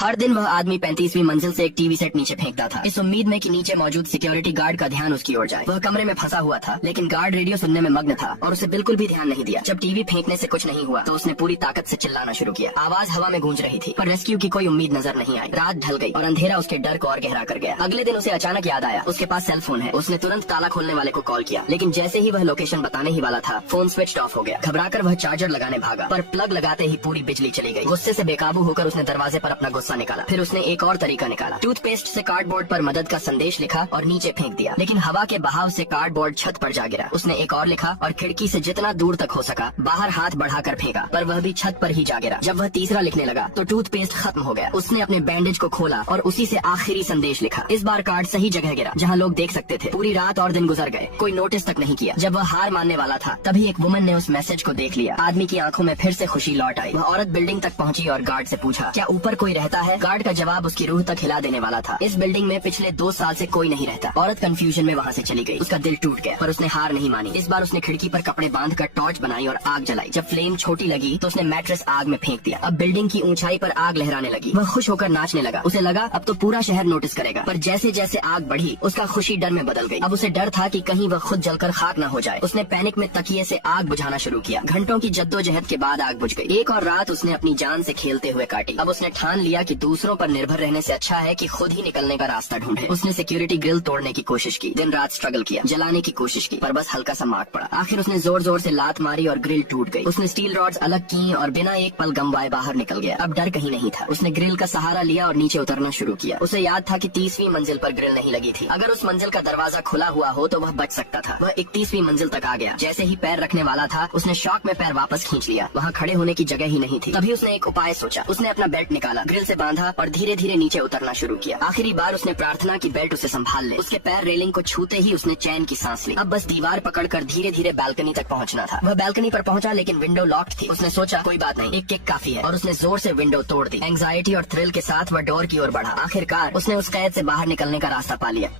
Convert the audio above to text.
हर दिन वह आदमी 35वीं मंजिल से एक टीवी सेट नीचे फेंकता था, इस उम्मीद में कि नीचे मौजूद सिक्योरिटी गार्ड का ध्यान उसकी ओर जाए। वह कमरे में फंसा हुआ था, लेकिन गार्ड रेडियो सुनने में मग्न था और उसे बिल्कुल भी ध्यान नहीं दिया। जब टीवी फेंकने से कुछ नहीं हुआ तो उसने पूरी ताकत से चिल्लाना शुरू किया। आवाज हवा में गूंज रही थी, पर रेस्क्यू की कोई उम्मीद नजर नहीं आई। रात ढल गई और अंधेरा उसके डर को और गहरा कर गया। अगले दिन उसे अचानक याद आया, उसके पास सेल फोन है। उसने तुरंत ताला खोलने वाले को कॉल किया, लेकिन जैसे ही वह लोकेशन बताने ही वाला था, फोन स्विच ऑफ हो गया। घबराकर वह चार्जर लगाने भागा, पर प्लग लगाते ही पूरी बिजली चली गई। गुस्से से बेकाबू होकर उसने दरवाजे पर अपना गुस्सा निकाला। फिर उसने एक और तरीका निकाला। टूथपेस्ट से कार्डबोर्ड पर मदद का संदेश लिखा और नीचे फेंक दिया, लेकिन हवा के बहाव से कार्डबोर्ड छत पर जा गिरा। उसने एक और लिखा और खिड़की से जितना दूर तक हो सका बाहर हाथ बढ़ाकर फेंका, पर वह भी छत पर ही जा गिरा। जब वह तीसरा लिखने लगा तो टूथपेस्ट खत्म हो गया। उसने अपने बैंडेज को खोला और उसी से आखिरी संदेश लिखा। इस बार कार्ड सही जगह गिरा, जहाँ लोग देख सकते थे। पूरी रात और दिन गुजर गए, कोई नोटिस तक नहीं किया। जब वह हार मानने वाला था, तभी एक वुमन ने उस मैसेज को देख लिया। आदमी की आंखों में फिर से खुशी लौट आई। वह औरत बिल्डिंग तक पहुंची और गार्ड से पूछा, क्या ऊपर कोई रहता है? गार्ड का जवाब उसकी रूह तक हिला देने वाला था। इस बिल्डिंग में पिछले 2 साल से कोई नहीं रहता। औरत कंफ्यूजन में वहाँ से चली गई। उसका दिल टूट गया, पर उसने हार नहीं मानी। इस बार उसने खिड़की पर कपड़े बांधकर टॉर्च बनाई और आग जलाई। जब फ्लेम छोटी लगी तो उसने मैट्रेस आग में फेंक दिया। अब बिल्डिंग की ऊंचाई पर आग लहराने लगी। वह खुश होकर नाचने लगा। उसे लगा अब तो पूरा शहर नोटिस करेगा, पर जैसे जैसे आग बढ़ी उसका खुशी डर में बदल गई। अब उसे डर था कि कहीं वह खुद जलकर खाक न हो जाए। उसने पैनिक में तकिए से आग बुझाना शुरू किया। घंटों की जद्दोजहद के बाद आग बुझ गई। एक और रात उसने अपनी जान से खेलते हुए काटी। अब उसने ठान लिया कि दूसरों पर निर्भर रहने से अच्छा है कि खुद ही निकलने का रास्ता ढूंढे। उसने सिक्योरिटी ग्रिल तोड़ने की कोशिश की, दिन रात स्ट्रगल किया, जलाने की कोशिश की, पर बस हल्का सा मार्क पड़ा। आखिर उसने जोर जोर से लात मारी और ग्रिल टूट गई। उसने स्टील रॉड्स अलग की और बिना एक पल गंवाए बाहर निकल गया। अब डर कहीं नहीं था। उसने ग्रिल का सहारा लिया और नीचे उतरना शुरू किया। उसे याद था कि 30वीं मंजिल पर ग्रिल नहीं लगी थी। अगर उस मंजिल का दरवाजा खुला हुआ हो तो वह बच सकता था। वह 31वीं मंजिल तक आ गया। जैसे ही पैर रखने वाला था, उसने शॉक में पैर वापस खींच लिया। वहाँ खड़े होने की जगह ही नहीं थी। तभी उसने एक उपाय सोचा। उसने अपना बेल्ट निकाला, ग्रिल से बांधा और धीरे धीरे नीचे उतरना शुरू किया। आखिरी बार उसने प्रार्थना की बेल्ट उसे संभाल ले। उसके पैर रेलिंग को छूते ही उसने चैन की सांस ली। अब बस दीवार पकड़कर धीरे धीरे बालकनी तक पहुंचना था। वह बालकनी पर पहुंचा, लेकिन विंडो लॉक्ड थी। उसने सोचा कोई बात नहीं, एक किक काफी है, और उसने जोर से विंडो तोड़ दी। एंग्जाइटी और थ्रिल के साथ वह डोर की ओर बढ़ा। आखिरकार उसने उस कैद से बाहर निकलने का रास्ता पा लिया।